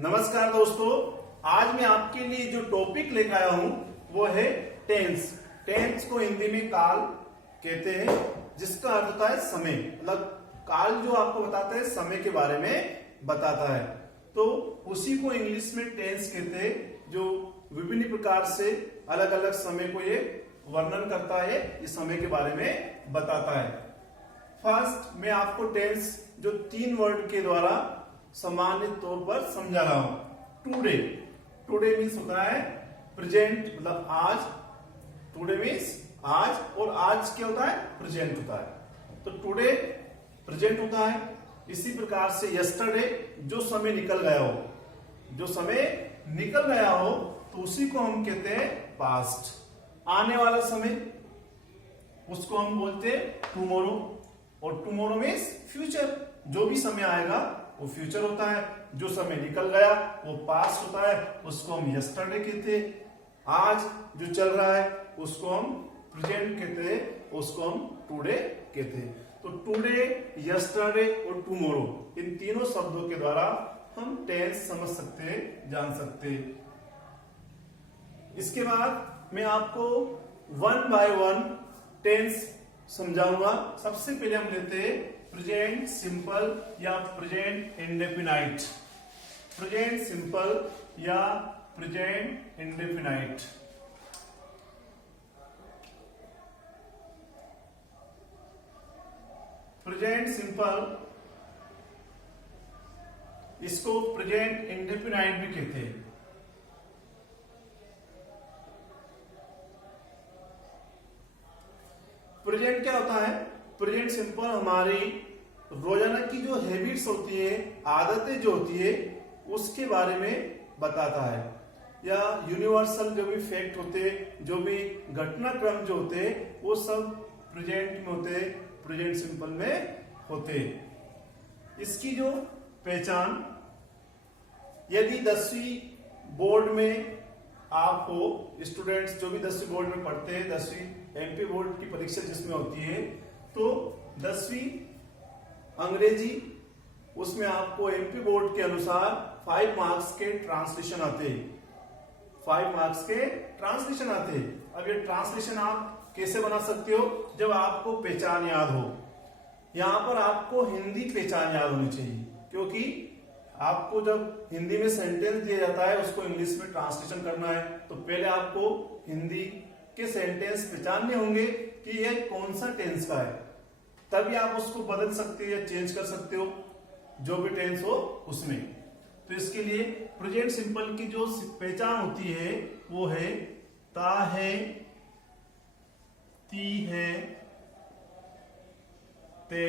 नमस्कार दोस्तों, आज मैं आपके लिए जो टॉपिक लेकर आया हूं वो है टेंस। टेंस को हिंदी में काल कहते हैं, जिसका अर्थ होता है समय। मतलब काल जो आपको बताता है समय के बारे में बताता है, तो उसी को इंग्लिश में टेंस कहते हैं, जो विभिन्न प्रकार से अलग अलग समय को ये वर्णन करता है, इस समय के बारे में बताता है। फर्स्ट मैं आपको टेंस जो 3 वर्ड के द्वारा सामान्य तौर पर समझा रहा हूं। टुडे, टुडे मीन्स होता है प्रेजेंट, मतलब आज। टुडे मीन्स आज, और आज क्या होता है? प्रेजेंट होता है। तो टुडे प्रेजेंट होता है। इसी प्रकार से यस्टरडे, जो समय निकल गया हो, जो समय निकल गया हो तो उसी को हम कहते हैं पास्ट। आने वाला समय, उसको हम बोलते हैं टुमारो, और टुमारो मीन्स फ्यूचर। जो भी समय आएगा वो फ्यूचर होता है। जो समय निकल गया वो पास्ट होता है, उसको हम यस्टरडे कहते हैं। आज जो चल रहा है उसको हम प्रेजेंट कहते हैं, उसको हम टुडे कहते हैं। तो टुडे, यस्टरडे और टुमारो, इन तीनों शब्दों के द्वारा हम टेंस समझ सकते हैं, जान सकते हैं। इसके बाद मैं आपको 1 बाय 1 टेंस समझाऊंगा। सबसे पहले हम लेते हैं प्रेजेंट सिंपल या प्रेजेंट इंडेफिनाइट। प्रेजेंट सिंपल या प्रेजेंट इंडेफिनाइट। प्रेजेंट सिंपल, इसको प्रेजेंट इंडेफिनाइट भी कहते हैं। प्रेजेंट क्या होता है? प्रेजेंट सिंपल हमारी रोजाना की जो हैबिट्स होती है, आदतें जो होती है, उसके बारे में बताता है। या यूनिवर्सल जो भी फैक्ट होते हैं, जो भी घटनाक्रम जो होते हैं, वो सब प्रेजेंट में होते हैं, प्रेजेंट सिंपल में होते हैं। इसकी जो पहचान, यदि 10वीं बोर्ड में आप हो, स्टूडेंट्स जो भी 10वीं बोर्ड में पढ़ते हैं, 10वीं एमपी बोर्ड की परीक्षा जिसमें होती है, तो 10वीं अंग्रेजी, उसमें आपको एमपी बोर्ड के अनुसार 5 मार्क्स के ट्रांसलेशन आते हैं। 5 मार्क्स के ट्रांसलेशन आते हैं। अब ये ट्रांसलेशन आप कैसे बना सकते हो? जब आपको पहचान याद हो। यहां पर आपको हिंदी पहचान याद होनी चाहिए, क्योंकि आपको जब हिंदी में सेंटेंस दिया जाता है, उसको इंग्लिश में ट्रांसलेशन करना है, तो पहले आपको हिंदी के सेंटेंस पहचानने होंगे कि यह कौन सा टेंस का है, तभी आप उसको बदल सकते हो या चेंज कर सकते हो, जो भी टेंस हो उसमें। तो इसके लिए प्रेजेंट सिंपल की जो पहचान होती है वो है ता है, ती है, ते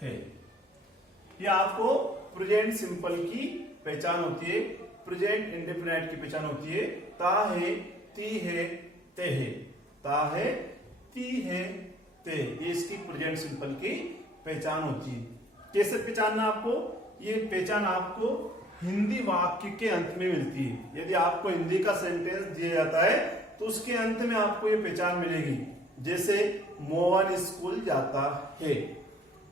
है। ये आपको प्रेजेंट सिंपल की पहचान होती है। प्रेजेंट इंडेफिनाइट की पहचान होती है ता है, ती है, ते है। ता है, ती है, ते, ये इसकी प्रेजेंट सिंपल की पहचान होती है। कैसे पहचानना आपको? ये पहचान आपको हिंदी वाक्य के अंत में मिलती है। यदि आपको हिंदी का सेंटेंस दिया जाता है तो उसके अंत में आपको ये पहचान मिलेगी। जैसे मोहन स्कूल जाता है,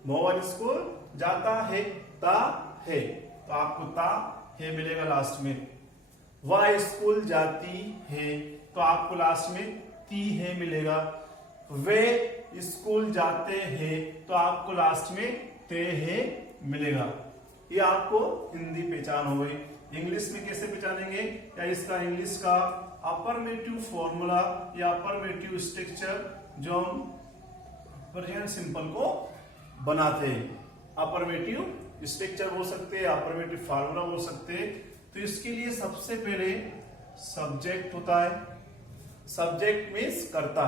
मोहन स्कूल जाता है, ता है, तो आपको ता है मिलेगा लास्ट में। वह स्कूल जाती है, तो आपको लास्ट में ती है मिलेगा। वे स्कूल जाते हैं, तो आपको लास्ट में ते है मिलेगा। ये आपको हिंदी पहचान हो गई। इंग्लिश में कैसे पहचानेंगे? या इसका इंग्लिश का अफर्मेटिव फॉर्मूला या अफर्मेटिव स्ट्रक्चर जो हम प्रेजेंट सिंपल को बनाते हैं, अफर्मेटिव स्ट्रक्चर बोल सकते हैं, अफर्मेटिव फार्मूला बोल सकते हैं। तो इसके लिए सबसे पहले सब्जेक्ट होता है। सब्जेक्ट मीन्स कर्ता,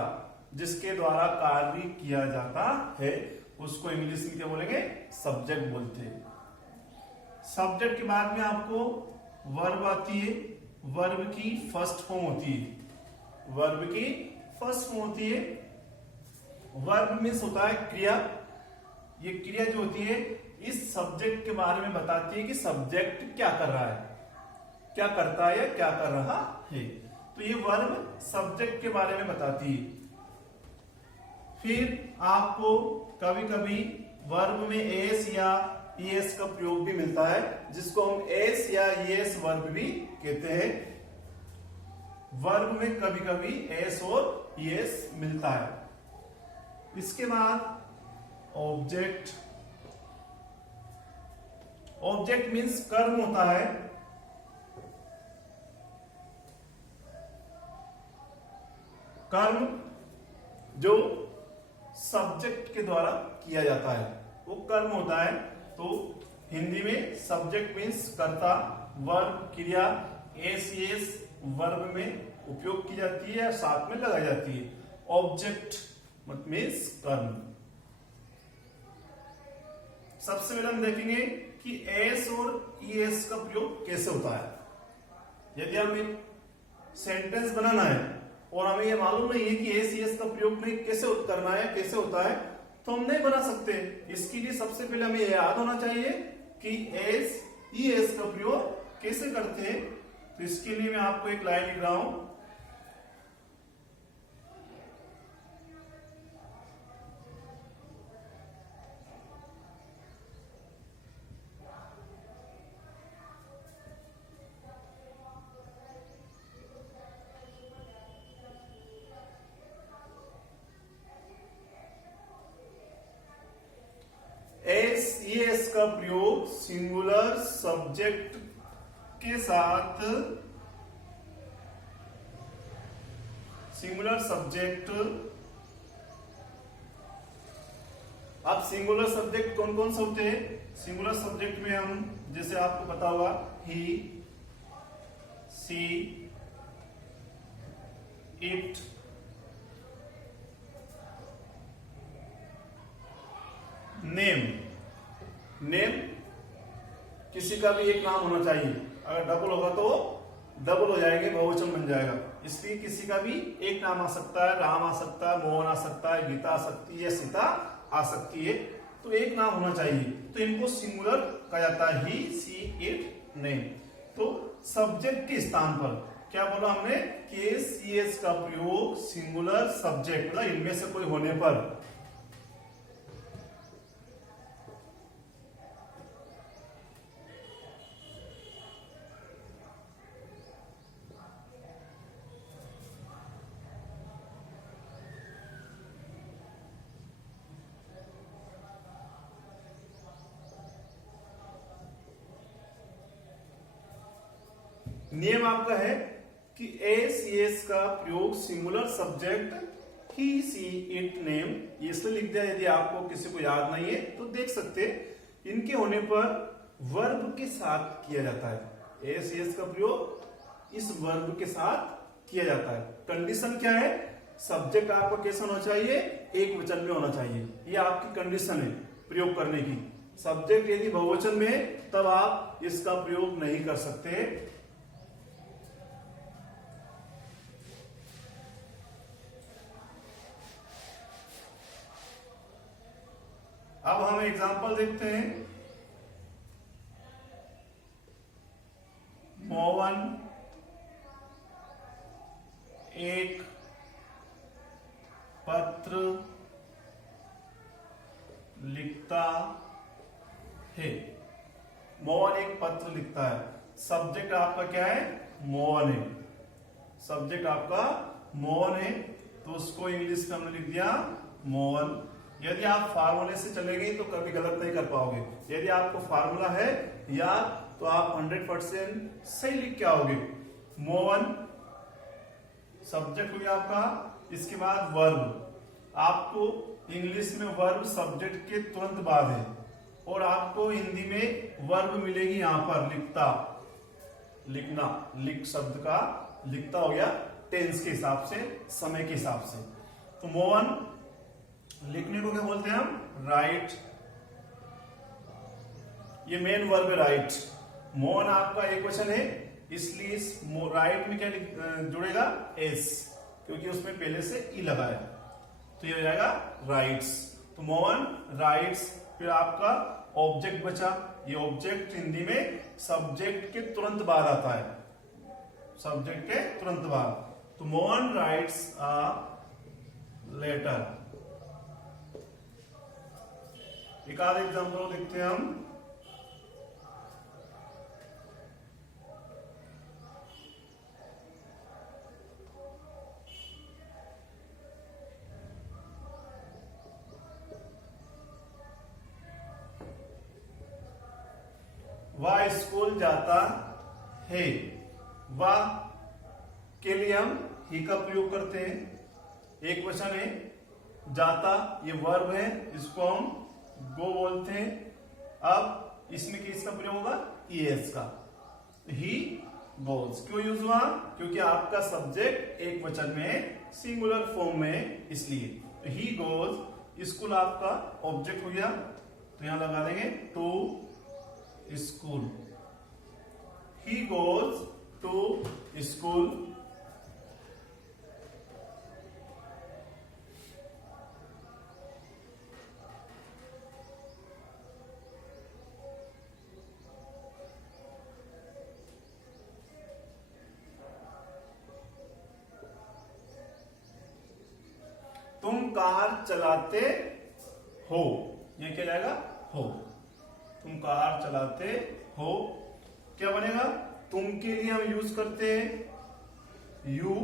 जिसके द्वारा कार्य किया जाता है, उसको इंग्लिश में क्या बोलेंगे? सब्जेक्ट बोलते हैं। सब्जेक्ट के बाद में आपको वर्ब आती है। वर्ब की फर्स्ट फॉर्म होती है। वर्ब की फर्स्ट फॉर्म होती है। वर्ब मीन्स होता है क्रिया। ये क्रिया जो होती है इस सब्जेक्ट के बारे में बताती है कि सब्जेक्ट क्या कर रहा है, क्या करता है या क्या कर रहा है। तो ये वर्ब सब्जेक्ट के बारे में बताती है। फिर आपको कभी कभी वर्ब में एस या ईएस का प्रयोग भी मिलता है, जिसको हम एस या ईएस वर्ब भी कहते हैं। वर्ब में कभी कभी एस और ईएस मिलता है। इसके बाद ऑब्जेक्ट। ऑब्जेक्ट मीन्स कर्म होता है। कर्म जो सब्जेक्ट के द्वारा किया जाता है वो कर्म होता है। तो हिंदी में सब्जेक्ट मीन्स कर्ता, वर्ब क्रिया एस एस वर्ब में उपयोग की जाती है, साथ में लगाई जाती है। ऑब्जेक्ट मीन्स कर्म। सबसे पहले हम देखेंगे कि एस और ईएस का प्रयोग कैसे होता है। यदि हमें सेंटेंस बनाना है और हमें यह मालूम नहीं है कि एस ईएस का प्रयोग में कैसे करना है, कैसे होता है, तो हम नहीं बना सकते। इसके लिए सबसे पहले हमें यह याद होना चाहिए कि एस ईएस का प्रयोग कैसे करते हैं। तो इसके लिए मैं आपको एक लाइन लिख रहा हूं। एस ईएस का प्रयोग सिंगुलर सब्जेक्ट के साथ, सिंगुलर सब्जेक्ट। अब सिंगुलर सब्जेक्ट कौन कौन से होते हैं? सिंगुलर सब्जेक्ट में हम, जैसे आपको पता होगा, ही, सी, इट, नेम। नेम किसी का भी एक नाम होना चाहिए। अगर डबल होगा तो डबल हो जाएंगे, बहुवचन बन जाएगा। इसलिए किसी का भी एक नाम आ सकता है, राम आ सकता है, मोहन आ सकता है, गीता आ सकती है, सीता आ सकती है। तो एक नाम होना चाहिए, तो इनको सिंगुलर कहा जाता है, ही, सी, इट, नेम। तो सब्जेक्ट के स्थान पर क्या बोला हमने कि एस ईएस का प्रयोग सिंगुलर सब्जेक्ट, मतलब इनमें से कोई होने पर। नियम आपका है कि एस ईएस का प्रयोग singular subject he, she, it, name, ये इसलिए लिख दिया। यदि आपको किसी को याद नहीं है तो देख सकते। इनके होने पर वर्ब के साथ किया जाता है। एस ईएस का प्रयोग इस वर्ब के साथ किया जाता है। कंडीशन क्या है? सब्जेक्ट आपका कैसा होना चाहिए? एक वचन में होना चाहिए। ये आपकी कंडीशन है प्रयोग करने की। सब्जेक्ट यदि बहुवचन में है तब आप इसका प्रयोग नहीं कर सकते। अब हम एग्जांपल देखते हैं। मोहन एक पत्र लिखता है। मोहन एक पत्र लिखता है। सब्जेक्ट आपका क्या है? मोहन है। सब्जेक्ट आपका मोहन है, तो उसको इंग्लिश में हमने लिख दिया मोहन। यदि आप फार्मूले से चलेंगे तो कभी गलत नहीं कर पाओगे। यदि आपको फार्मूला है याद तो आप 100% सही लिख के आओगे। मोहन सब्जेक्ट हो गया आपका। इसके बाद वर्ब। आपको इंग्लिश में वर्ब सब्जेक्ट के तुरंत बाद है, और आपको हिंदी में वर्ब मिलेगी यहां पर लिखता, लिखना। लिख शब्द का लिखता हो गया टेंस के हिसाब से, समय के हिसाब से। तो मोहन लिखने को क्या बोलते हैं हम? राइट। ये मेन वर्ब है राइट। मोहन आपका एक वचन है, इसलिए राइट में क्या जुड़ेगा? एस, क्योंकि उसमें पहले से ई लगा है, तो ये हो जाएगा राइट्स। तो मोहन राइट्स। फिर आपका ऑब्जेक्ट बचा। ये ऑब्जेक्ट हिंदी में सब्जेक्ट के तुरंत बाद आता है, सब्जेक्ट के तुरंत बाद। तो मोहन राइट्स अ लेटर। एक आध एग्जाम्पल देखते हैं हम। वह स्कूल जाता है। वह के लिए हम ही का प्रयोग करते हैं। एक वचन है, जाता, ये वर्ब है, इसको हम गो बोलते हैं। अब इसमें किसका प्रयोग होगा? ईएस का। ही गोज क्यों यूज हुआ? क्योंकि आपका सब्जेक्ट एक वचन में सिंगुलर फॉर्म में, इसलिए ही गोज। स्कूल आपका ऑब्जेक्ट हो गया, तो यहां लगा देंगे to school. He goes to school. तुम कार चलाते हो, ये क्या जाएगा? हो। तुम कार चलाते हो, क्या बनेगा? तुम के लिए हम यूज करते हैं यू।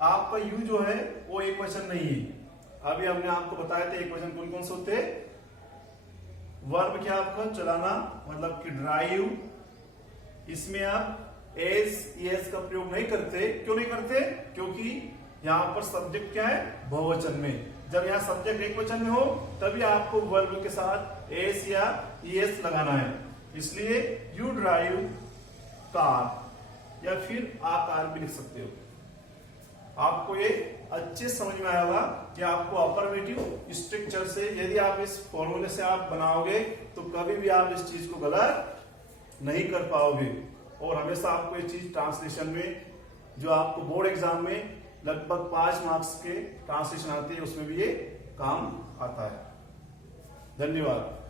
आपका यू जो है वो एक वचन नहीं है। अभी हमने आपको बताया था एक वचन कौन कौन से होते हैं। वर्ब क्या आपका? चलाना, मतलब कि ड्राइव। इसमें आप एस एस का प्रयोग नहीं करते। क्यों नहीं करते? क्योंकि यहां पर सब्जेक्ट क्या है? बहुवचन में। जब यहाँ सब्जेक्ट एक वचन में हो तभी आपको वर्ब के साथ एस या ईएस लगाना है। इसलिए यू ड्राइव कार, या फिर आ कार भी लिख सकते हो। आपको ये अच्छे समझ में आएगा कि आपको अफर्मेटिव स्ट्रक्चर से यदि आप इस फॉर्मूले से आप बनाओगे तो कभी भी आप इस चीज को गलत नहीं कर पाओगे। और हमेशा आपको ये चीज ट्रांसलेशन में, जो आपको बोर्ड एग्जाम में लगभग 5 मार्क्स के ट्रांसलेशन आते हैं, उसमें भी ये काम आता है। धन्यवाद।